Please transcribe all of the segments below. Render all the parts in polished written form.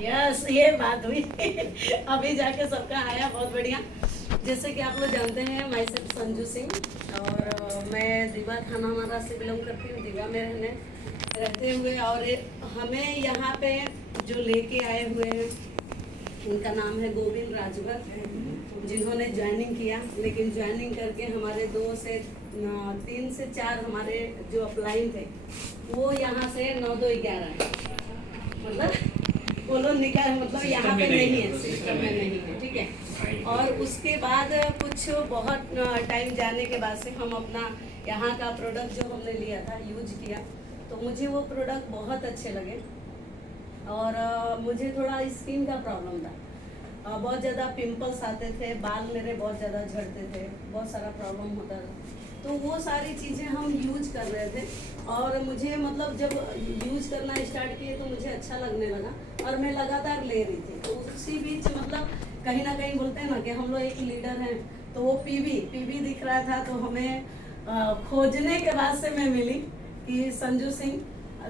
Yes, ये बात हुई। अभी जाके सबका आया, बहुत बढ़िया। जैसे कि आप लोग जानते हैं, माई सेल्फ संजू सिंह, और मैं दीवा थाना हमारा से बिलोंग करती हूँ, दीवा में रहते हुए। और हमें यहाँ पे जो लेके आए हुए हैं, उनका नाम है गोविंद राजभर, जिन्होंने ज्वाइनिंग किया। लेकिन ज्वाइनिंग करके हमारे 3 से 4 हमारे जो अपलाइन थे, वो यहाँ से 9-2-11 है, मतलब वो लोग निकाल, मतलब यहाँ पे नहीं है, सिस्टम में नहीं है, ठीक है। और उसके बाद कुछ बहुत टाइम जाने के बाद से हम अपना यहाँ का प्रोडक्ट जो हमने लिया था, यूज किया, तो मुझे वो प्रोडक्ट बहुत अच्छे लगे। और मुझे थोड़ा स्किन का प्रॉब्लम था, बहुत ज़्यादा पिंपल्स आते थे, बाल मेरे बहुत ज़्यादा झड़ते थे, बहुत सारा प्रॉब्लम होता था। तो वो सारी चीज़ें हम यूज कर रहे थे, और मुझे मतलब जब यूज करना स्टार्ट किए तो मुझे अच्छा लगने लगा, और मैं लगातार ले रही थी। तो उसी बीच मतलब कहीं ना कहीं बोलते हैं ना कि हम लोग एक लीडर हैं, तो वो पीवी दिख रहा था। तो हमें खोजने के बाद से मैं मिली कि संजू सिंह।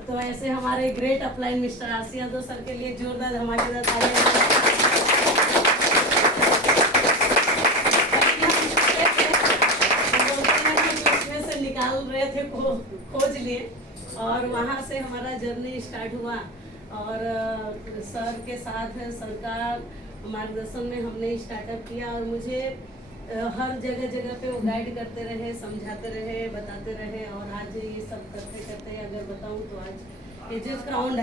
तो ऐसे हमारे ग्रेट अपलाइन मिस्टर आसिया दो सर के लिए जोरदार धमाकेदार तालियां। निकाल रहे थे, खोज लिए, और वहाँ से हमारा जर्नी स्टार्ट हुआ। और सर के साथ सरकार मार्गदर्शन में हमने स्टार्टअप किया, और मुझे हर जगह पे वो गाइड करते रहे, समझाते रहे, बताते रहे। और आज ये सब करते करते अगर बताऊं तो आज ये जो क्राउन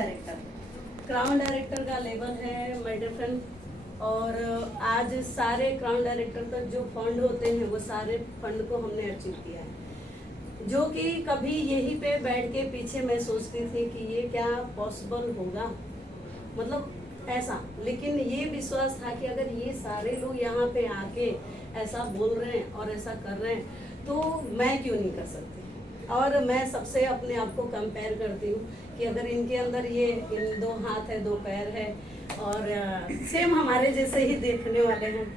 डायरेक्टर का लेवल है माय डियर फ्रेंड। और आज सारे क्राउन डायरेक्टर तक जो फंड होते हैं, वो सारे फंड को हमने अचीव किया है, जो कि कभी यहीं पे बैठ के पीछे मैं सोचती थी कि ये क्या पॉसिबल होगा, मतलब ऐसा। लेकिन ये विश्वास था कि अगर ये सारे लोग यहाँ पे आके ऐसा बोल रहे हैं और ऐसा कर रहे हैं, तो मैं क्यों नहीं कर सकती। और मैं सबसे अपने आप को कंपेयर करती हूँ कि अगर इनके अंदर इन 2 हाथ है, 2 पैर है, और सेम हमारे जैसे ही देखने वाले हैं,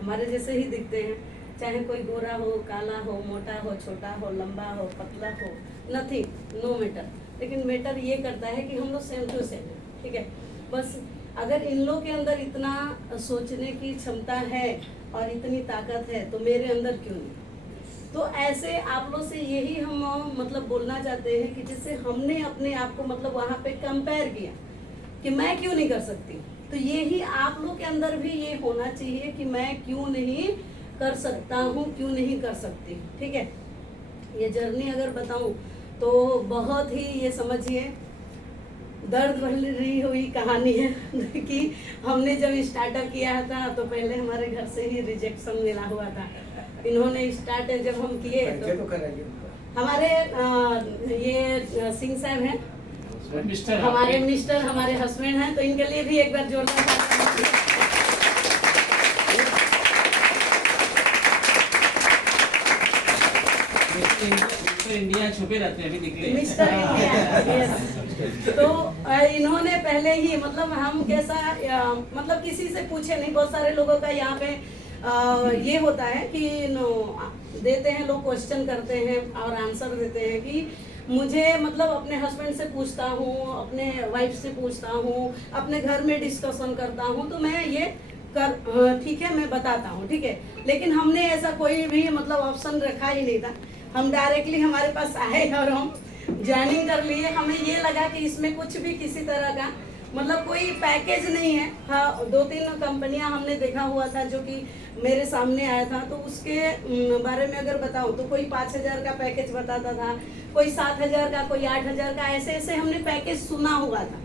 हमारे जैसे ही दिखते हैं, चाहे कोई गोरा हो, काला हो, मोटा हो, छोटा हो, लंबा हो, पतला हो, नथिंग, नो मैटर। लेकिन मैटर ये करता है कि हम लोग सेम टू सेम है, ठीक है। बस अगर इन लोग के अंदर इतना सोचने की क्षमता है और इतनी ताकत है, तो मेरे अंदर क्यों नहीं। तो ऐसे आप लोग से यही हम मतलब बोलना चाहते हैं कि जिससे हमने अपने आप को मतलब वहाँ पे कंपेयर किया कि मैं क्यों नहीं कर सकती, तो यही आप लोग के अंदर भी ये होना चाहिए कि मैं क्यों नहीं कर सकता हूँ, क्यों नहीं कर सकती, ठीक है। ये जर्नी अगर बताऊँ तो बहुत ही, ये समझिए, दर्द भरी हुई कहानी है कि हमने जब स्टार्टअप किया था तो पहले हमारे घर से ही रिजेक्शन मिला हुआ था। इन्होंने स्टार्ट जब हम किए तो हमारे ये सिंह साहब हैं, हमारे मिस्टर, हमारे हस्बैंड हैं, तो इनके लिए भी एक बार जोरदार इंडिया छुपे रहते हैं, अभी निकले मिस्टर इंडिया। तो इन्होंने पहले ही मतलब हम कैसा मतलब किसी से पूछे नहीं। बहुत सारे लोगों का यहाँ पे ये होता है कि देते हैं लोग, क्वेश्चन करते हैं और आंसर देते हैं कि मुझे मतलब अपने हस्बैंड से पूछता हूँ, अपने वाइफ से पूछता हूँ, अपने घर में डिस्कशन करता हूँ, तो मैं ये ठीक है, मैं बताता हूँ, ठीक है। लेकिन हमने ऐसा कोई भी मतलब ऑप्शन रखा ही नहीं था। हम डायरेक्टली हमारे पास आए और हम ज्वाइनिंग कर लिए। हमें ये लगा कि इसमें कुछ भी किसी तरह का मतलब कोई पैकेज नहीं है। हाँ, 2-3 कंपनियां हमने देखा हुआ था जो कि मेरे सामने आया था, तो उसके बारे में अगर बताऊं तो कोई 5,000 का पैकेज बताता था, कोई 7,000 का, कोई 8,000 का, ऐसे ऐसे हमने पैकेज सुना हुआ था,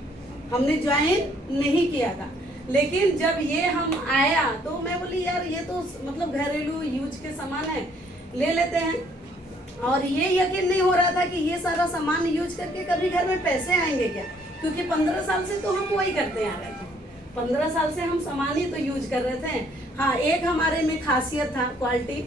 हमने ज्वाइन नहीं किया था। लेकिन जब ये हम आया तो मैं बोली यार ये तो मतलब घरेलू यूज के सामान है, ले लेते हैं। और ये यकीन नहीं हो रहा था कि ये सारा सामान यूज करके कभी घर में पैसे आएंगे क्या, क्योंकि 15 साल से तो हम वही करते आ रहे थे। 15 साल से हम सामान ही तो यूज कर रहे थे। हाँ, एक हमारे में खासियत था, क्वालिटी,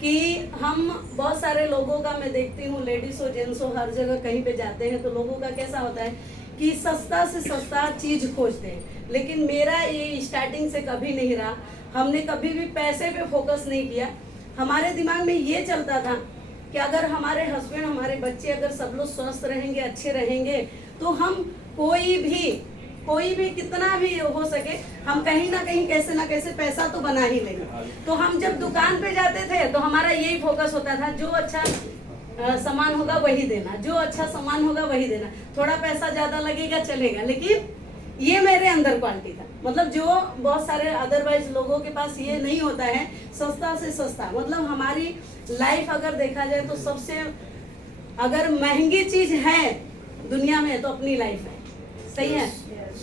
कि हम बहुत सारे लोगों का मैं देखती हूँ, लेडीज हो जेंट्स हो, हर जगह कहीं पे जाते हैं तो लोगों का कैसा होता है कि सस्ता से सस्ता चीज खोजते हैं। लेकिन मेरा ये स्टार्टिंग से कभी नहीं रहा। हमने कभी भी पैसे पे फोकस नहीं किया। हमारे दिमाग में ये चलता था कि अगर हमारे हस्बैंड, हमारे बच्चे, अगर सब लोग स्वस्थ रहेंगे, अच्छे रहेंगे, तो हम कोई भी कोई भी कितना भी हो सके हम कहीं ना कहीं कैसे ना कैसे पैसा तो बना ही लेंगे। तो हम जब दुकान पे जाते थे तो हमारा यही फोकस होता था, जो अच्छा सामान होगा वही देना, जो अच्छा सामान होगा वही देना, थोड़ा पैसा ज्यादा लगेगा चलेगा, लेकिन ये मेरे अंदर क्वालिटी था। मतलब जो बहुत सारे अदरवाइज लोगों के पास ये नहीं होता है, सस्ता से सस्ता। मतलब हमारी लाइफ अगर देखा जाए तो सबसे अगर महंगी चीज है दुनिया में तो अपनी लाइफ है, सही है।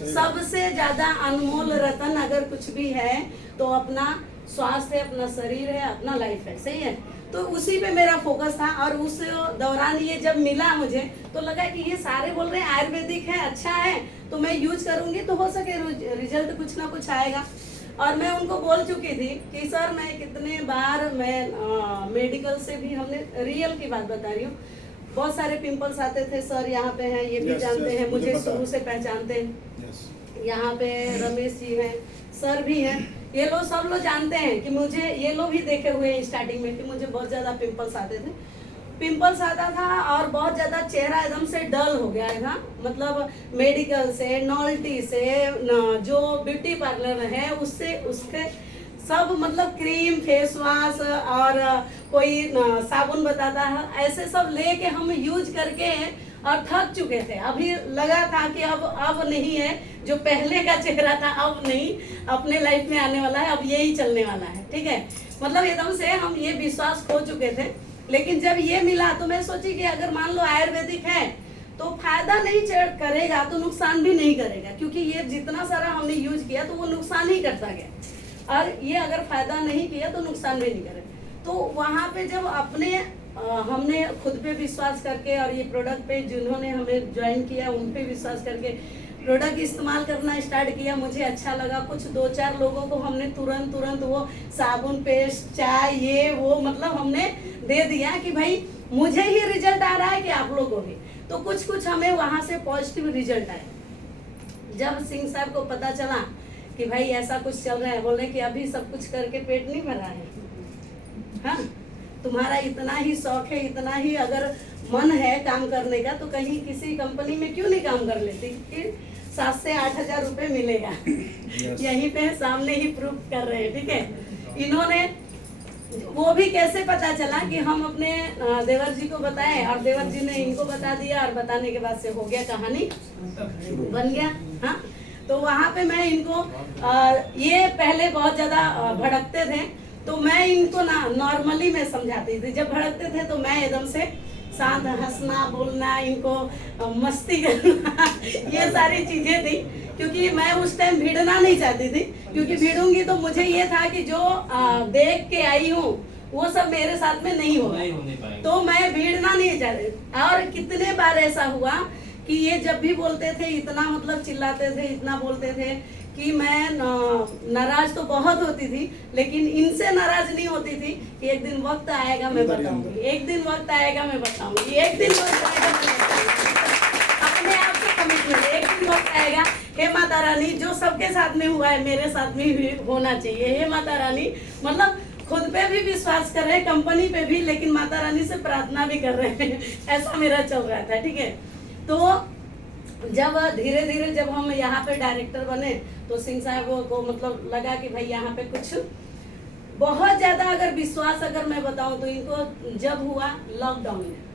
सबसे ज्यादा अनमोल रतन अगर कुछ भी है तो अपना स्वास्थ्य है, अपना शरीर है, अपना लाइफ है, सही है। तो उसी पे मेरा फोकस था और उस दौरान ये जब मिला मुझे तो लगा कि ये सारे बोल रहे हैं आयुर्वेदिक है, अच्छा है, तो मैं यूज करूंगी तो हो सके रिजल्ट कुछ ना कुछ आएगा। और मैं उनको बोल चुकी थी कि सर मैं कितने बार मैं मेडिकल से भी, हमने रियल की बात बता रही हूँ, बहुत सारे पिंपल्स आते थे सर, यहाँ पे हैं, ये भी जानते हैं, मुझे शुरू से पहचानते हैं। यहाँ पे रमेश जी हैं, सर भी हैं, ये लोग सब लोग जानते हैं कि मुझे, ये लोग भी देखे हुए हैं स्टार्टिंग में कि मुझे बहुत ज्यादा पिंपल्स आते थे, पिंपल्स आता था और बहुत ज्यादा चेहरा एकदम से डल हो गया था। मतलब मेडिकल से, नॉल्टी से, जो ब्यूटी पार्लर है उससे, उसके सब मतलब क्रीम, फेस वॉश और कोई साबुन बताता है, ऐसे सब लेके हम यूज करके और थक चुके थे। अभी लगा था कि अब नहीं है, जो पहले का चेहरा था अब नहीं, अपने लाइफ में आने वाला है, अब यही चलने वाला है, ठीक है। मतलब एकदम से हम ये विश्वास खो चुके थे। लेकिन जब ये मिला तो मैं सोची कि अगर मान लो आयुर्वेदिक है तो फायदा नहीं करेगा तो नुकसान भी नहीं करेगा, क्योंकि ये जितना सारा हमने यूज किया तो वो नुकसान ही करता गया, और ये अगर फायदा नहीं किया तो नुकसान भी नहीं करेगा। तो वहां पे जब अपने हमने खुद पे विश्वास करके और ये प्रोडक्ट पे जिन्होंने हमें ज्वाइन किया उन पे विश्वास करके प्रोडक्ट इस्तेमाल करना स्टार्ट किया, मुझे अच्छा लगा। कुछ 2-4 लोगों को हमने तुरंत वो साबुन, पेस्ट, चाय, ये वो मतलब हमने दे दिया कि भाई मुझे ही रिजल्ट आ रहा है कि आप लोगों को भी। तो कुछ हमें वहां से पॉजिटिव रिजल्ट आए। जब सिंह साहब को पता चला कि भाई ऐसा कुछ चल रहा है, बोले कि अभी सब कुछ करके पेट नहीं भरा है, हाँ, तुम्हारा इतना ही शौक है, इतना ही अगर मन है काम करने का तो कहीं किसी कंपनी में क्यों नहीं काम कर लेती कि 7 से 8 हजार रुपए मिलेगा। यहीं पे सामने ही प्रूफ कर रहे हैं, ठीक है। इन्होंने वो भी कैसे पता चला कि हम अपने देवर जी को बताएं और देवर जी ने इनको बता दिया, और बताने के बाद से हो गया, कहानी बन गया। हाँ, तो वहाँ पे मैं इनको ये पहले बहुत ज्यादा भड़कते थे तो मैं इनको ना नॉर्मली मैं समझाती थी। जब भड़कते थे तो मैं एकदम से शांत, हंसना, बोलना, इनको मस्ती करना ये सारी चीजें थी, क्योंकि मैं उस टाइम भिड़ना नहीं चाहती थी, क्योंकि भिड़ूंगी तो मुझे ये था कि जो देख के आई हूँ वो सब मेरे साथ में नहीं होगा, तो मैं भिड़ना नहीं चाहती। और कितने बार ऐसा हुआ कि ये जब भी बोलते थे इतना मतलब चिल्लाते थे, इतना बोलते थे कि मैं नाराज तो बहुत होती थी, लेकिन इनसे नाराज नहीं होती थी कि एक दिन वक्त आएगा मैं बताऊंगी, एक दिन वक्त आएगा मैं बताऊंगी, एक दिन वक्त आएगा मैं बताऊंगी। अपने आप से कमिटमेंट, एक दिन वक्त आएगा। हे माता रानी, जो सबके साथ में हुआ है मेरे साथ में भी होना चाहिए। हे माता रानी, मतलब खुद पे भी विश्वास कर रहे हैं, कंपनी पे भी, लेकिन माता रानी से प्रार्थना भी कर रहे हैं। ऐसा मेरा चल रहा था, ठीक है। तो जब धीरे धीरे जब हम यहाँ पे डायरेक्टर बने तो सिंह साहब को मतलब लगा कि भाई यहाँ पे कुछ बहुत ज्यादा, अगर विश्वास अगर मैं बताऊं तो इनको जब हुआ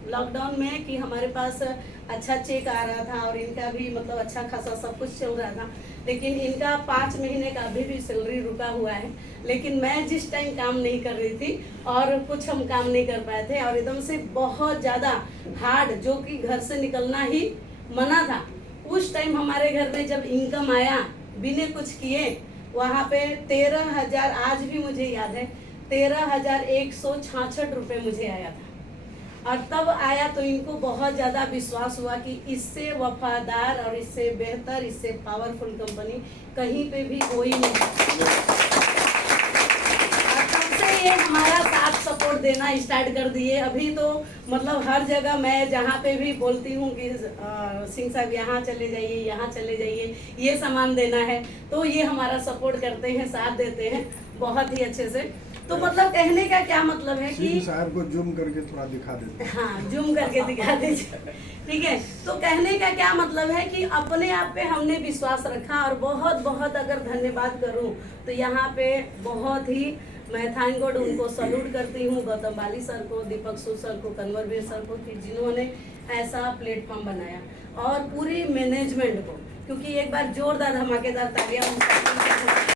लॉकडाउन में कि हमारे पास अच्छा चेक आ रहा था और इनका भी मतलब अच्छा खासा सब कुछ चल रहा था, लेकिन इनका 5 महीने का अभी भी सैलरी रुका हुआ है। लेकिन मैं जिस टाइम काम नहीं कर रही थी और कुछ हम काम नहीं कर पाए थे, और एकदम से बहुत ज्यादा हार्ड, जो कि घर से निकलना ही मना था, उस टाइम हमारे घर में जब इनकम आया बिना कुछ किए, वहाँ पे 13,000, आज भी मुझे याद है, 13,166 रुपये मुझे आया था। और तब आया तो इनको बहुत ज़्यादा विश्वास हुआ कि इससे वफादार और इससे बेहतर, इससे पावरफुल कंपनी कहीं पे भी कोई नहीं। और तब से ये हमारा साथ सपोर्ट देना स्टार्ट कर दिए। अभी तो मतलब हर जगह मैं जहाँ पे भी बोलती हूँ कि सिंह साहब यहाँ चले जाइए, यहाँ चले जाइए, ये सामान देना है, तो ये हमारा सपोर्ट करते हैं, साथ देते हैं बहुत ही अच्छे से। तो मतलब कहने का क्या मतलब है कि साहब को जूम करके थोड़ा दिखा देते हैं। हाँ, जूम करके दिखा दीजिए। ठीक है, तो कहने का क्या मतलब है कि अपने आप पे हमने विश्वास रखा, और बहुत बहुत अगर धन्यवाद करूं तो यहाँ पे बहुत ही मैं थैंक गॉड उनको सल्यूट करती हूँ, गौतम बाली सर को, दीपक सू सर को, कन्वरवीर सर को, कि जिन्होंने ऐसा प्लेटफॉर्म बनाया, और पूरी मैनेजमेंट को, क्योंकि एक बार जोरदार धमाकेदार तालियां